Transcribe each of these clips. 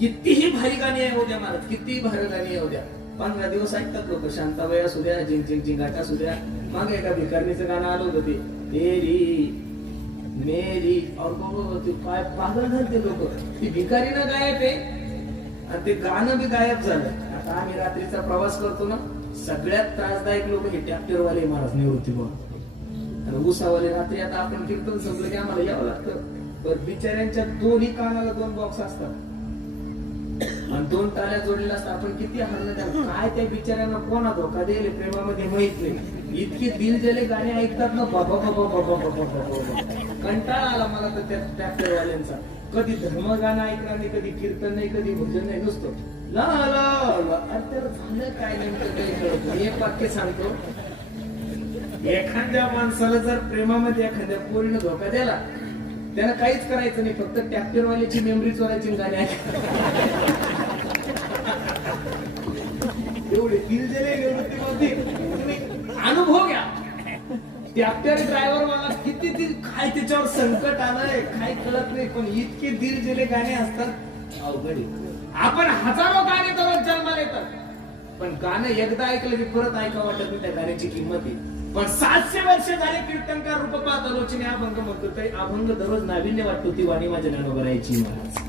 कितीही भारी गाणी आहे उद्या महाराज, कितीही भारी गाणी आहे उद्या, 15 दिवस ऐकतात लोक. शांताबाई असू द्या, झिंग झिंग झिंगाट असू द्या. मागे एका भिकारणीचं गाणं आलं होतं ते तेरी मेरी, और ते काय पागल झाले ते लोक. ती भिकारीनं गायब आहे आणि ते गाणं बी गायब झालं. आता आम्ही रात्रीचा प्रवास करतो ना, सगळ्यात त्रासदायक लोक हे ट्रॅक्टरवाले महाराज निवृत्ती म्हणून आणि उसावाले. रात्री आता आपण कीर्तन संपलं की आम्हाला यावं लागतं, पण बिचाऱ्यांच्या दोन्ही कानाला 2 बॉक्स असतात आणि 2 टाळ्या जोडलेल्या असतात. आपण किती हरलं त्याला, काय त्या बिचाऱ्यांना कोणा धोका दिले प्रेमामध्ये माहित नाही. इतके दिलजले गाणे ऐकतात ना, बाबा बाबा बाबा बाबा बाबा. कंटाळा आला मला तर त्या ट्रॅक्टरवाल्यांचा. कधी धर्म गाणं ऐकणार नाही, कधी कीर्तन नाही, कधी भजन नाही, नुसतं ला ला ला. अरे त्याला झालं काय नेमकं काही कळत नाही. एक वाक्य सांगतो, एखाद्या माणसाला जर प्रेमामध्ये एखाद्या पोरीनं धोका दिला, त्याला काहीच करायचं नाही, फक्त ट्रॅक्टरवाल्याची मेमरी चोरायची गाणी एवढे दिलजले निवृत्तीमध्ये तुम्ही अनुभव घ्या. ट्रॅक्टर ड्रायव्हर मला किती काय त्याच्यावर संकट आलंय काय कळत नाही, पण इतके दिलजले गाणे असतात अवघड. आपण हजारो गाणे दररोज जन्माला येतात, पण गाणं एकदा ऐकलं की परत ऐका वाटत नाही, त्या गाण्याची किंमत आहे. पण 700 वर्ष झाले कीर्तनकार रूप पाहत आलोचने अभंग म्हणतो, तरी अभंग दररोज नाविन्य वाटतो. ती वाणी माझ्या ज्ञानोबा राहायची महाराज.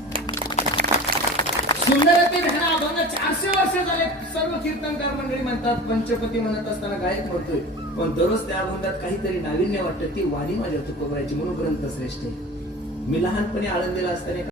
सुंदरती ध्यान अभंग 400 वर्ष झाले सर्व कीर्तनकार मंडळी म्हणतात, पंचपती म्हणत असताना गायक म्हणतोय, पण दररोज त्या अभंगात काहीतरी नाविन्य वाटतं. ती वाणी माझ्या तुकोबारायची म्हणून ग्रंथ श्रेष्ठ आहे. मी लहानपणी आळंदीला असताना